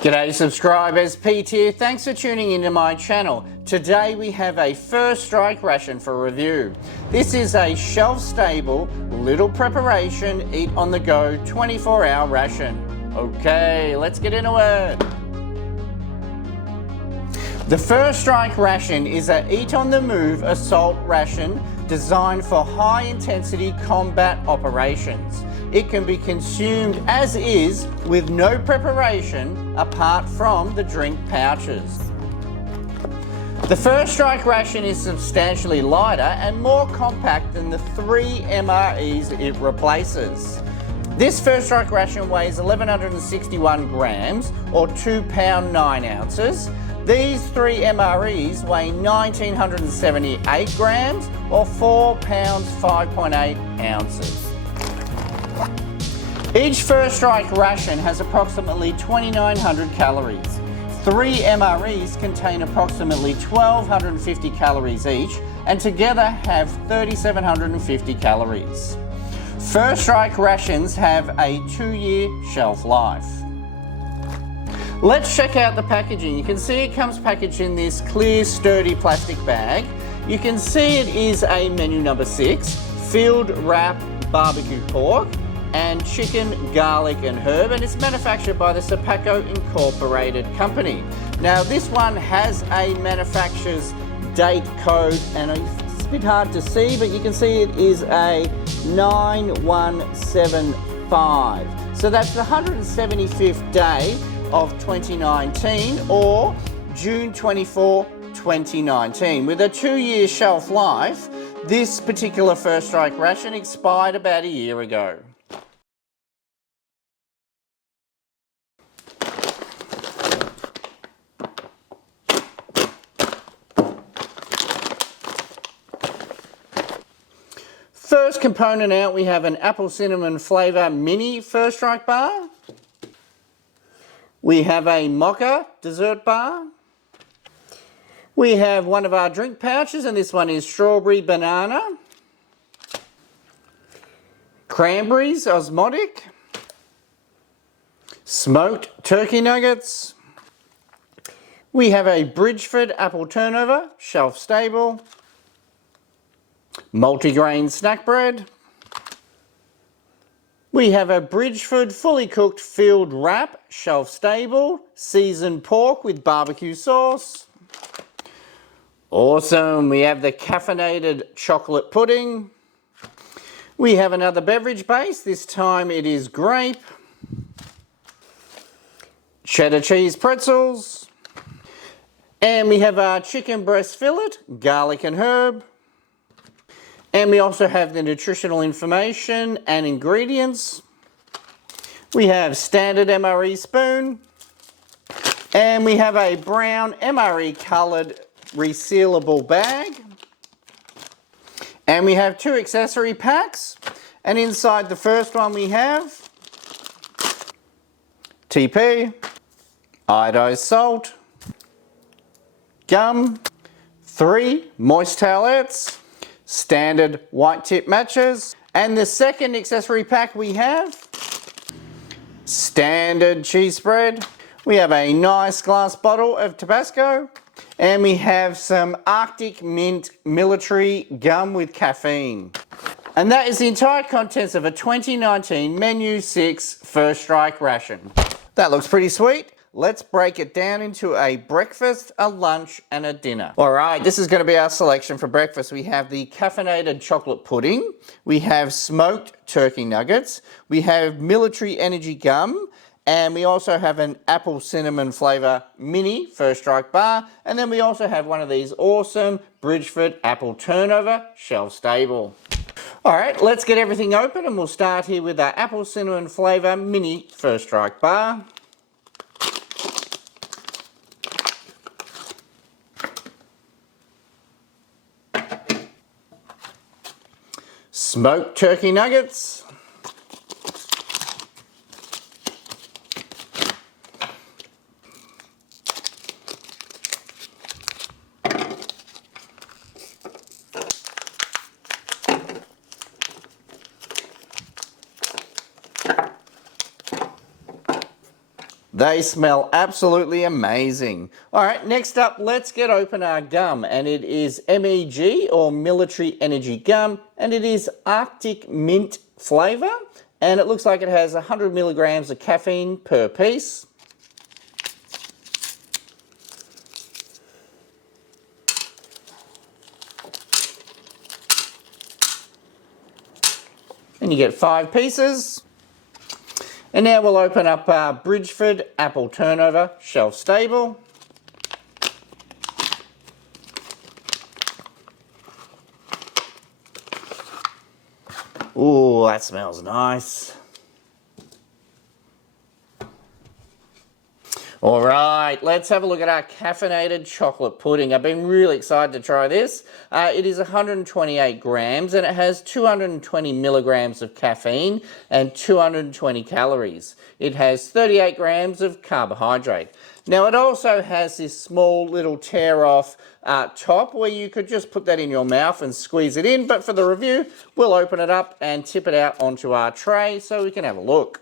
G'day subscribers, Pete here. Thanks for tuning into my channel. Today we have a First Strike Ration for review. This is a shelf-stable, little preparation, eat on the go, 24-hour ration. Okay, let's get into it. The First Strike Ration is a eat-on-the-move assault ration designed for high-intensity combat operations. It can be consumed as is with no preparation apart from the drink pouches. The First Strike Ration is substantially lighter and more compact than the 3 MREs it replaces. This First Strike Ration weighs 1,161 grams or 2 pound 9 ounces. These 3 MREs weigh 1,978 grams or 4 pounds 5.8 ounces. Each First Strike Ration has approximately 2,900 calories. 3 MREs contain approximately 1,250 calories each and together have 3,750 calories. First Strike Rations have a 2-year shelf life. Let's check out the packaging. You can see it comes packaged in this clear, sturdy plastic bag. You can see it is a menu number 6, filled wrap barbecue pork, and chicken, garlic and herb, and it's manufactured by the Serpaco Incorporated company. Now this one has a manufacturer's date code and it's a bit hard to see, but you can see it is a 9175. So that's the 175th day of 2019 or June 24, 2019. With a 2-year shelf life, this particular First Strike Ration expired about a year ago. First component out, we have an apple cinnamon flavour mini First Strike bar. We have a mocha dessert bar. We have one of our drink pouches, and this one is strawberry banana. Cranberries osmotic. Smoked turkey nuggets. We have a Bridgeford apple turnover, shelf stable. Multigrain snack bread. We have a Bridgeford fully cooked filled wrap, shelf stable, seasoned pork with barbecue sauce. Awesome, we have the caffeinated chocolate pudding. We have another beverage base, this time it is grape. Cheddar cheese pretzels. And we have our chicken breast fillet, garlic and herb. And we also have the nutritional information and ingredients. We have standard MRE spoon. And we have a brown MRE coloured resealable bag. And we have 2 accessory packs. And inside the first one we have TP, iodized salt, gum, 3 moist towelettes, standard white tip matches, and the second accessory pack we have standard cheese spread. We have a nice glass bottle of Tabasco, and we have some Arctic Mint military gum with caffeine. And that is the entire contents of a 2019 Menu 6 First Strike Ration. That looks pretty sweet. Let's break it down into a breakfast, a lunch and a dinner. All right, this is going to be our selection for breakfast. We have the caffeinated chocolate pudding. We have smoked turkey nuggets. We have military energy gum. And we also have an apple cinnamon flavour mini First Strike bar. And then we also have one of these awesome Bridgeford apple turnover shelf stable. All right, let's get everything open and we'll start here with our apple cinnamon flavour mini First Strike bar. Smoked turkey nuggets. They smell absolutely amazing. All right, next up, let's get open our gum, and it is MEG, or Military Energy Gum, and it is Arctic Mint flavour, and it looks like it has 100 milligrams of caffeine per piece. And you get 5 pieces. And now we'll open up our Bridgeford Apple Turnover Shelf Stable. Ooh, that smells nice. All right, let's have a look at our caffeinated chocolate pudding. I've been really excited to try this. It is 128 grams and it has 220 milligrams of caffeine and 220 calories. It has 38 grams of carbohydrate. Now it also has this small little tear off top where you could just put that in your mouth and squeeze it in, but for the review, we'll open it up and tip it out onto our tray so we can have a look.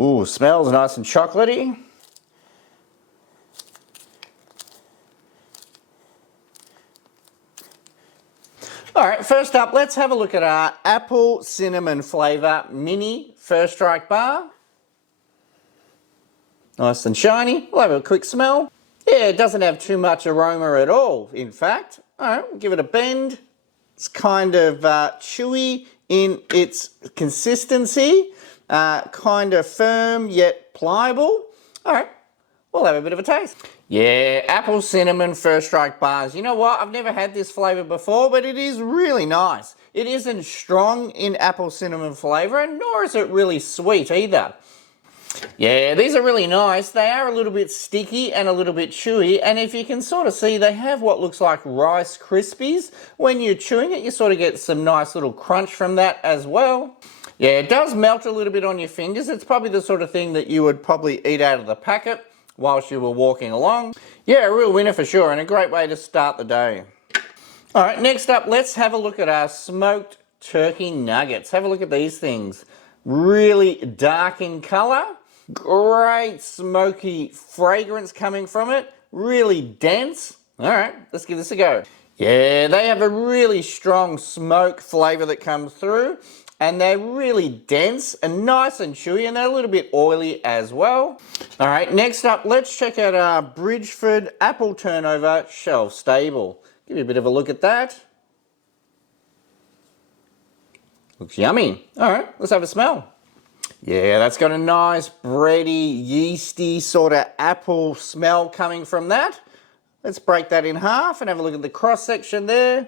Ooh, smells nice and chocolatey. All right, first up, let's have a look at our apple cinnamon flavour mini First Strike bar. Nice and shiny. We'll have a quick smell. Yeah, it doesn't have too much aroma at all, in fact. All right, we'll give it a bend. It's kind of chewy in its consistency. Kind of firm yet pliable. All right, we'll have a bit of a taste. Yeah, apple cinnamon First Strike bars. You know what? I've never had this flavour before, but it is really nice. It isn't strong in apple cinnamon flavour, nor is it really sweet either. Yeah, these are really nice. They are a little bit sticky and a little bit chewy, and if you can sort of see, they have what looks like Rice Krispies. When you're chewing it, you sort of get some nice little crunch from that as well. Yeah, it does melt a little bit on your fingers. It's probably the sort of thing that you would probably eat out of the packet whilst you were walking along. Yeah, a real winner for sure, and a great way to start the day. All right, next up, let's have a look at our smoked turkey nuggets. Have a look at these things. Really dark in colour. Great smoky fragrance coming from it. Really dense. All right, let's give this a go. Yeah, they have a really strong smoke flavour that comes through. And they're really dense and nice and chewy, and they're a little bit oily as well. All right, next up, let's check out our Bridgeford Apple Turnover Shelf Stable. Give you a bit of a look at that. Looks yummy. All right, let's have a smell. Yeah, that's got a nice bready, yeasty sort of apple smell coming from that. Let's break that in half and have a look at the cross section there.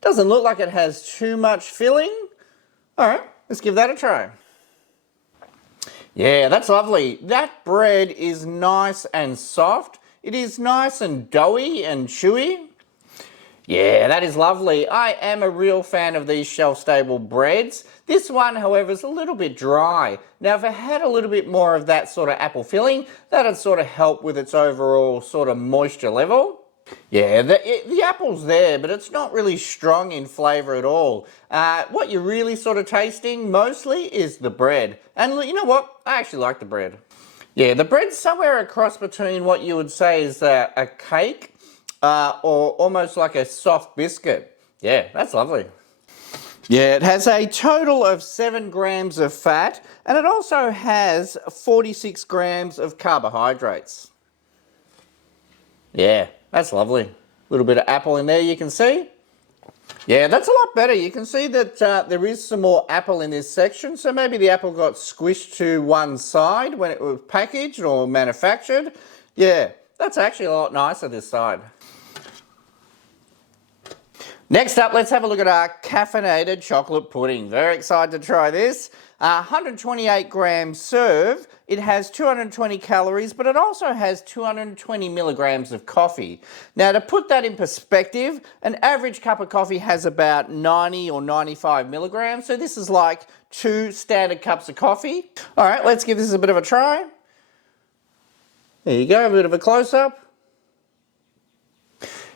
Doesn't look like it has too much filling. All right, let's give that a try. Yeah, that's lovely. That bread is nice and soft. It is nice and doughy and chewy. Yeah, that is lovely. I am a real fan of these shelf-stable breads. This one, however, is a little bit dry. Now, if it had a little bit more of that sort of apple filling, that'd sort of help with its overall sort of moisture level. Yeah, the apple's there, but it's not really strong in flavour at all. What you're really sort of tasting mostly is the bread. And you know what? I actually like the bread. Yeah, the bread's somewhere across between what you would say is a cake or almost like a soft biscuit. Yeah, that's lovely. Yeah, it has a total of 7 grams of fat, and it also has 46 grams of carbohydrates. Yeah. That's lovely. A little bit of apple in there, you can see. Yeah, that's a lot better. You can see that there is some more apple in this section, so maybe the apple got squished to one side when it was packaged or manufactured. Yeah, that's actually a lot nicer this side. Next up, let's have a look at our caffeinated chocolate pudding. Very excited to try this. 128 gram serve. It has 220 calories, but it also has 220 milligrams of coffee. Now, to put that in perspective, an average cup of coffee has about 90 or 95 milligrams, so this is like 2 standard cups of coffee. All right, let's give this a bit of a try. There you go, a bit of a close-up.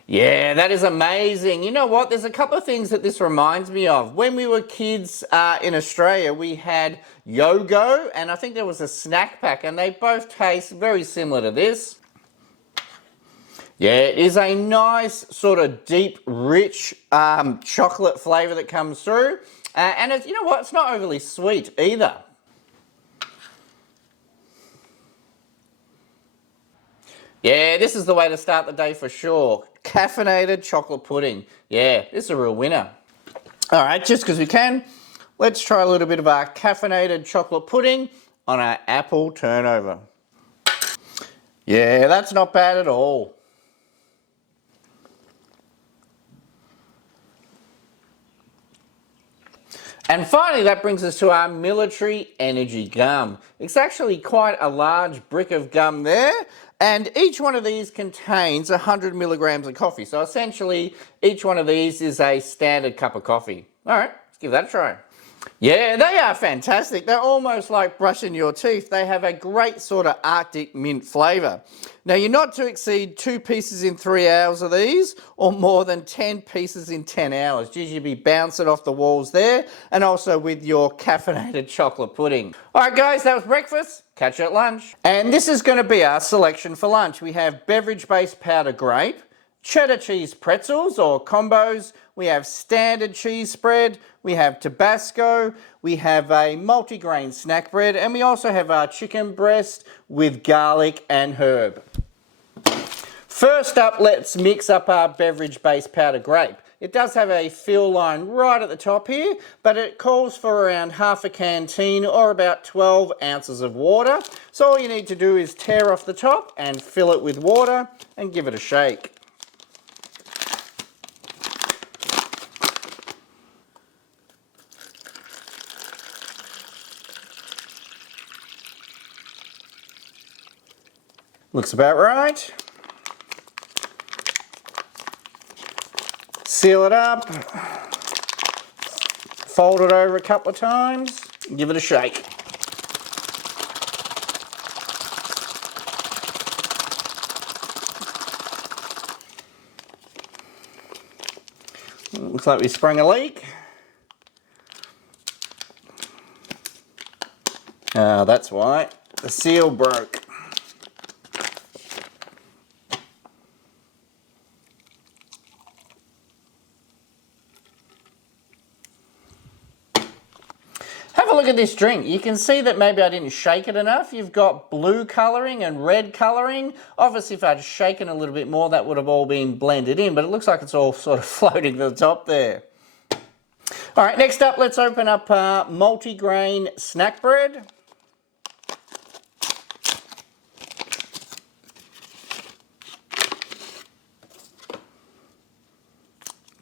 Yeah, that is amazing. You know what? There's a couple of things that this reminds me of. When we were kids in Australia, we had Yogo, and I think there was a snack pack, and they both taste very similar to this. Yeah, it is a nice sort of deep, rich chocolate flavour that comes through. And it's, you know what? It's not overly sweet either. Yeah, this is the way to start the day for sure. Caffeinated chocolate pudding. Yeah, this is a real winner. All right, just because we can, let's try a little bit of our caffeinated chocolate pudding on our apple turnover. Yeah, that's not bad at all. And finally, that brings us to our military energy gum. It's actually quite a large brick of gum there, and each one of these contains 100 milligrams of coffee. So essentially, each one of these is a standard cup of coffee. All right, let's give that a try. Yeah, they are fantastic. They're almost like brushing your teeth. They have a great sort of Arctic mint flavour. Now, you're not to exceed 2 pieces in 3 hours of these, or more than 10 pieces in 10 hours. Geez, you'd be bouncing off the walls there, and also with your caffeinated chocolate pudding. All right, guys, that was breakfast. Catch you at lunch. And this is going to be our selection for lunch. We have beverage-based powder grape, cheddar cheese pretzels or combos, we have standard cheese spread, we have Tabasco, we have a multigrain snack bread, and we also have our chicken breast with garlic and herb. First up, let's mix up our beverage-based powder grape. It does have a fill line right at the top here, but it calls for around half a canteen or about 12 ounces of water. So all you need to do is tear off the top and fill it with water and give it a shake. Looks about right. Seal it up. Fold it over a couple of times. Give it a shake. Looks like we sprung a leak. That's why. The seal broke. Have a look at this drink. You can see that maybe I didn't shake it enough. You've got blue colouring and red colouring. Obviously, if I'd shaken a little bit more, that would have all been blended in, but it looks like it's all sort of floating to the top there. All right, next up, let's open up multi-grain snack bread.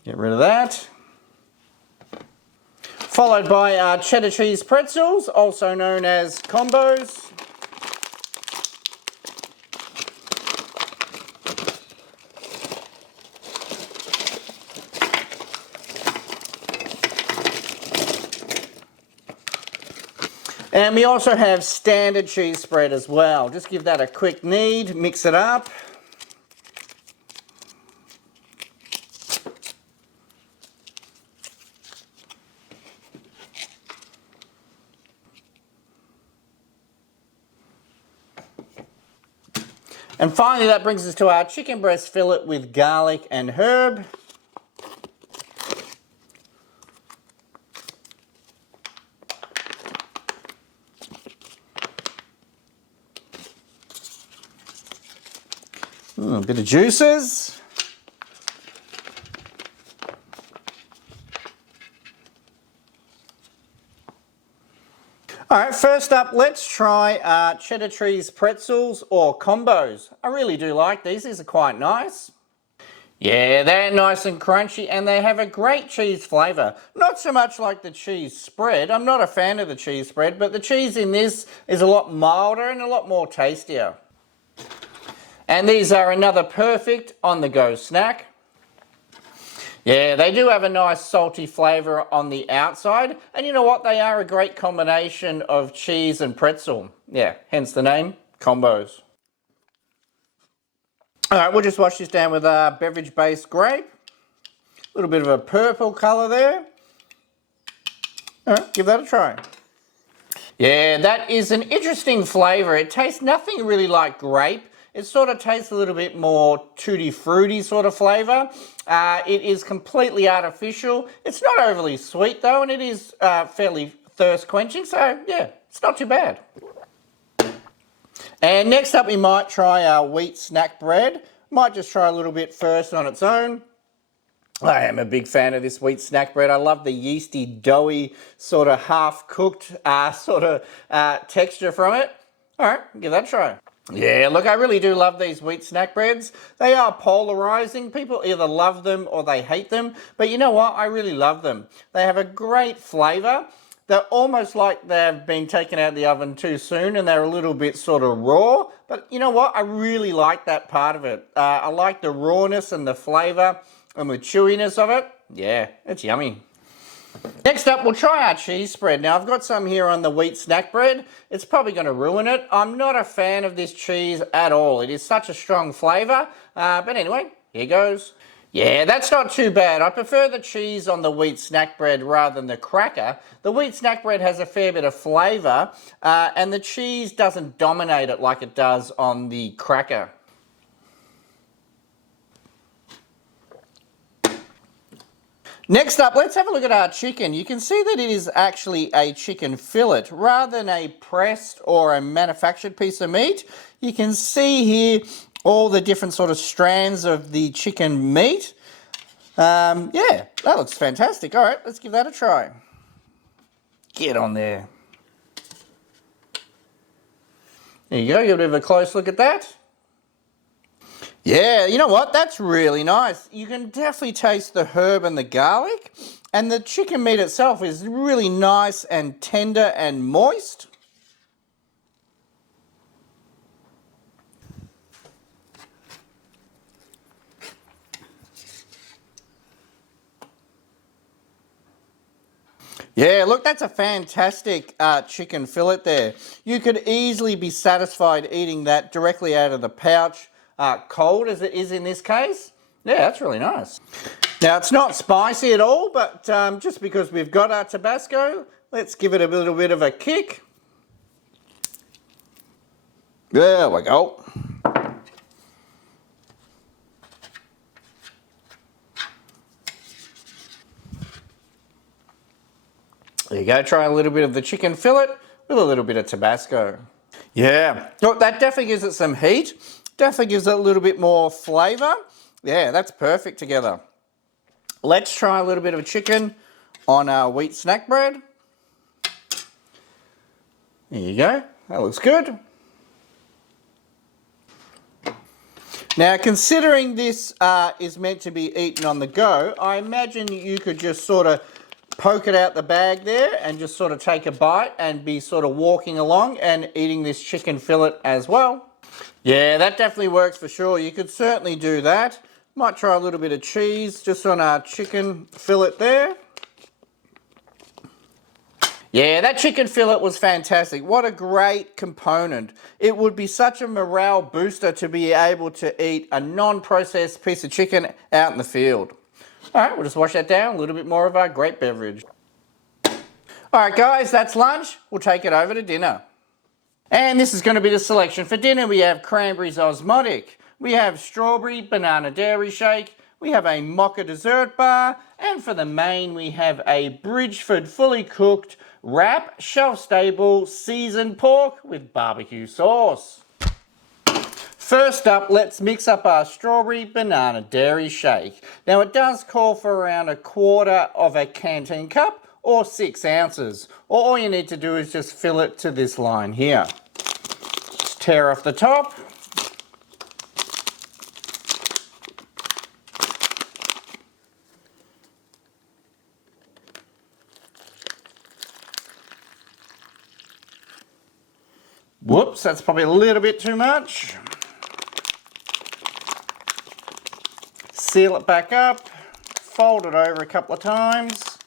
Get rid of that. Followed by our cheddar cheese pretzels, also known as combos. And we also have standard cheese spread as well. Just give that a quick knead, mix it up. And finally, that brings us to our chicken breast fillet with garlic and herb. A bit of juices. All right, first up, let's try cheddar cheese pretzels or combos. I really do like these. These are quite nice. Yeah, they're nice and crunchy and they have a great cheese flavour. Not so much like the cheese spread. I'm not a fan of the cheese spread, but the cheese in this is a lot milder and a lot more tastier. And these are another perfect on-the-go snack. Yeah, they do have a nice salty flavour on the outside. And you know what? They are a great combination of cheese and pretzel. Yeah, hence the name, combos. All right, we'll just wash this down with a beverage-based grape. A little bit of a purple colour there. All right, give that a try. Yeah, that is an interesting flavour. It tastes nothing really like grape. It sort of tastes a little bit more tutti fruity sort of flavour. It is completely artificial. It's not overly sweet though, and it is fairly thirst quenching, so yeah, it's not too bad. And next up we might try our wheat snack bread. Might just try a little bit first on its own. I am a big fan of this wheat snack bread. I love the yeasty, doughy, sort of half-cooked texture from it. All right, give that a try. Yeah, look, I really do love these wheat snack breads. They are polarizing. People either love them or they hate them. But you know what? I really love them. They have a great flavor. They're almost like they've been taken out of the oven too soon and they're a little bit sort of raw. But you know what? I really like that part of it. I like the rawness and the flavor and the chewiness of it. Yeah, it's yummy. Next up, we'll try our cheese spread. Now, I've got some here on the wheat snack bread. It's probably going to ruin it. I'm not a fan of this cheese at all. It is such a strong flavour. But anyway, here goes. Yeah, that's not too bad. I prefer the cheese on the wheat snack bread rather than the cracker. The wheat snack bread has a fair bit of flavour, and the cheese doesn't dominate it like it does on the cracker. Next up, let's have a look at our chicken. You can see that it is actually a chicken fillet rather than a pressed or a manufactured piece of meat. You can see here all the different sort of strands of the chicken meat. Yeah, that looks fantastic. All right, let's give that a try. Get on there. There you go, give a bit of a close look at that. Yeah, you know what? That's really nice. You can definitely taste the herb and the garlic. And the chicken meat itself is really nice and tender and moist. Yeah, look, that's a fantastic chicken fillet there. You could easily be satisfied eating that directly out of the pouch. Cold as it is in this case. Yeah, that's really nice. Now, it's not spicy at all, but just because we've got our Tabasco, let's give it a little bit of a kick. There we go. There you go, try a little bit of the chicken fillet with a little bit of Tabasco. Yeah, look, that definitely gives it some heat. Definitely gives it a little bit more flavour. Yeah, that's perfect together. Let's try a little bit of chicken on our wheat snack bread. There you go. That looks good. Now, considering this is meant to be eaten on the go, I imagine you could just sort of poke it out the bag there and just sort of take a bite and be sort of walking along and eating this chicken fillet as well. Yeah, that definitely works for sure. You could certainly do that. Might try a little bit of cheese just on our chicken fillet there. Yeah, that chicken fillet was fantastic. What a great component. It would be such a morale booster to be able to eat a non-processed piece of chicken out in the field. All right, we'll just wash that down. A little bit more of our great beverage. All right, guys, that's lunch. We'll take it over to dinner. And this is going to be the selection for dinner. We have cranberries osmotic, we have strawberry banana dairy shake, we have a mocha dessert bar, and for the main we have a Bridgeford fully cooked wrap shelf-stable seasoned pork with barbecue sauce. First up, let's mix up our strawberry banana dairy shake. Now it does call for around 1/4 of a canteen cup or 6 ounces. All you need to do is just fill it to this line here. Just tear off the top. Whoops, that's probably a little bit too much. Seal it back up, fold it over a couple of times,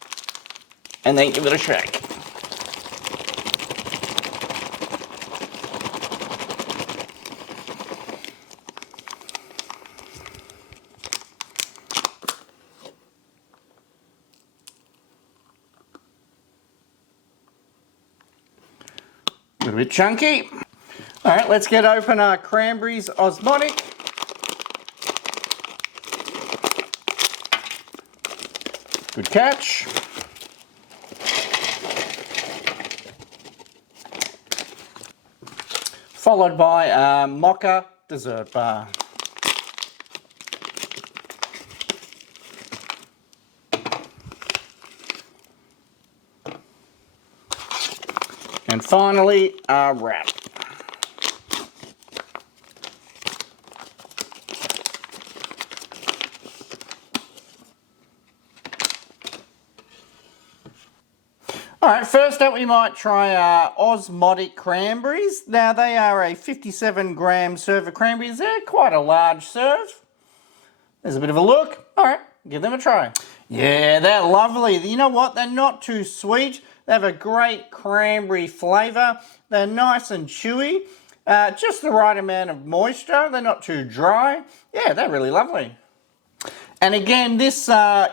and then give it a shake. little bit chunky. All right, let's get open our cranberries osmotic. Good catch. Followed by a mocha dessert bar. And finally, a wrap. Alright, first up we might try our osmotic cranberries. Now they are a 57 gram serve of cranberries. They're quite a large serve. There's a bit of a look. Alright, give them a try. Yeah, they're lovely. You know what? They're not too sweet. They have a great cranberry flavour. They're nice and chewy. Just the right amount of moisture. They're not too dry. Yeah, they're really lovely. And again, this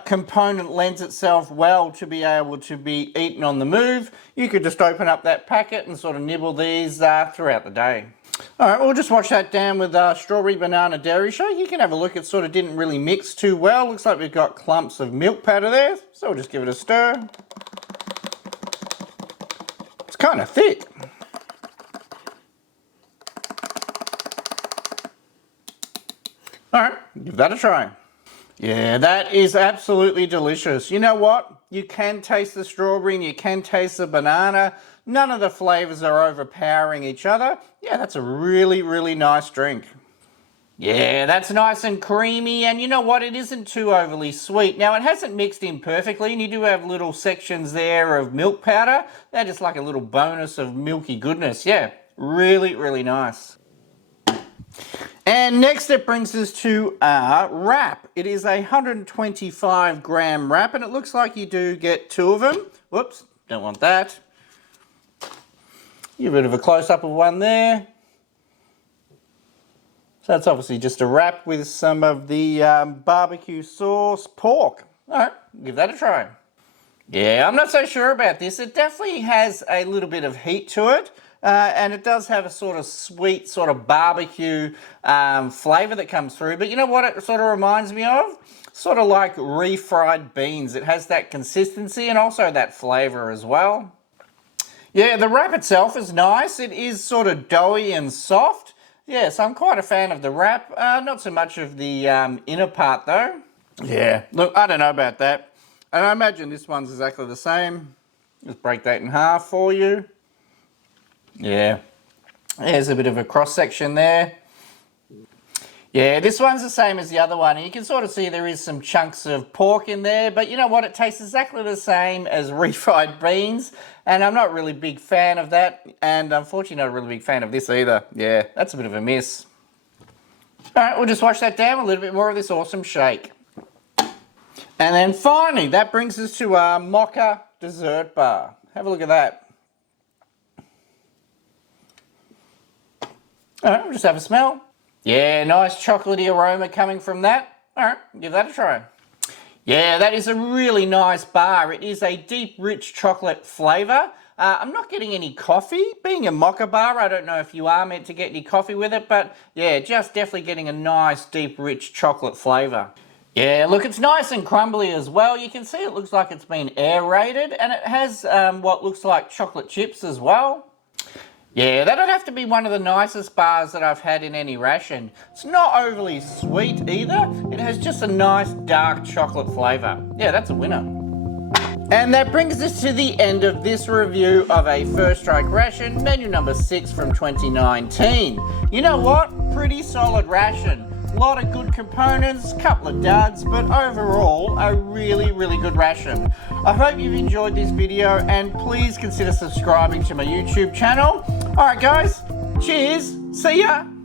component lends itself well to be able to be eaten on the move. You could just open up that packet and sort of nibble these throughout the day. Alright, we'll just wash that down with strawberry banana dairy shake. You can have a look, it sort of didn't really mix too well. Looks like we've got clumps of milk powder there, so we'll just give it a stir. It's kind of thick. Alright, give that a try. Yeah, that is absolutely delicious. You know what? You can taste the strawberry and you can taste the banana. None of the flavors are overpowering each other. Yeah, that's a really, really nice drink. Yeah, that's nice and creamy, and you know what? It isn't too overly sweet. Now, it hasn't mixed in perfectly, and you do have little sections there of milk powder. They're just like a little bonus of milky goodness. Yeah, really, really nice. And next it brings us to our wrap. It is a 125 gram wrap, and it looks like you do get 2 of them. Whoops, don't want that. Give a bit of a close-up of one there. So that's obviously just a wrap with some of the barbecue sauce pork. Alright, give that a try. Yeah, I'm not so sure about this. It definitely has a little bit of heat to it. And it does have a sort of sweet sort of barbecue flavour that comes through. But you know what it sort of reminds me of? Sort of like refried beans. It has that consistency and also that flavour as well. Yeah, the wrap itself is nice. It is sort of doughy and soft. Yes, I'm quite a fan of the wrap. Not so much of the inner part though. Yeah, look, I don't know about that. And I imagine this one's exactly the same. Just break that in half for you. Yeah, there's a bit of a cross section there. Yeah, this one's the same as the other one. And you can sort of see there is some chunks of pork in there, but you know what? It tastes exactly the same as refried beans, and I'm not really a big fan of that, and unfortunately not a really big fan of this either. Yeah, that's a bit of a miss. Alright, we'll just wash that down with a little bit more of this awesome shake. And then finally, that brings us to our mocha dessert bar. Have a look at that. Alright, we'll just have a smell. Yeah, nice chocolatey aroma coming from that. Alright, give that a try. Yeah, that is a really nice bar. It is a deep, rich chocolate flavour. I'm not getting any coffee. Being a mocha bar, I don't know if you are meant to get any coffee with it, but yeah, just definitely getting a nice, deep, rich chocolate flavour. Yeah, look, it's nice and crumbly as well. You can see it looks like it's been aerated, and it has what looks like chocolate chips as well. Yeah, that'd have to be one of the nicest bars that I've had in any ration. It's not overly sweet either. It has just a nice dark chocolate flavour. Yeah, that's a winner. And that brings us to the end of this review of a First Strike Ration, menu number 6 from 2019. You know what? Pretty solid ration. A lot of good components, couple of duds, but overall a really, really good ration. I hope you've enjoyed this video, and please consider subscribing to my YouTube channel. Alright guys, cheers, see ya!